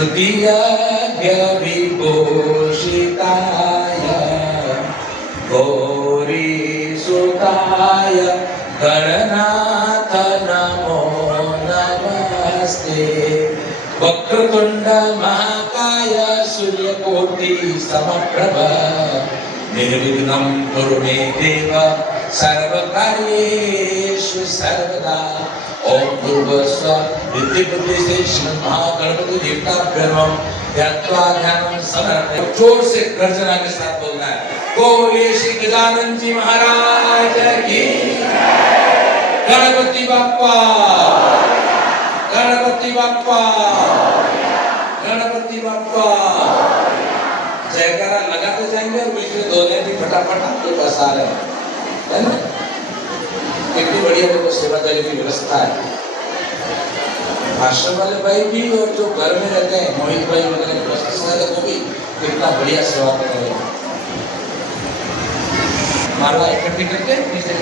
श्रुतियज्ञविभूषिताय गौरीसुताय गणनाथ नमो नमस्ते। वक्रतुंड महाकाय सूर्यकोटि समप्रभ निर्विघ्नं कुरु मे देव सर्वकार्येषु सर्वदा। ओम भूर्भुवस्सुः बुद्धिबुद्धि महागणपति देवताभ्यो नमः। ध्यात्वा ध्यानं समर्पयामि। जोर से गर्जना के साथ बोलना है। बोलिए श्री गजानन जी महाराज की। गणपति बाप्पा, गणपति बाप्पा, गणपति बाप्पा। जयकारा लगाते जाएंगे और बीच में दो भी फटाफट आपके पास आ रहे हैं ना। कितनी बढ़िया देखो सेवादारी की व्यवस्था है। आश्रम वाले भाई भी और जो घर में रहते हैं मोहित भाई वगैरह को भी कितना बढ़िया सेवा कर रहे हैं। माला इकट्ठी करके नीचे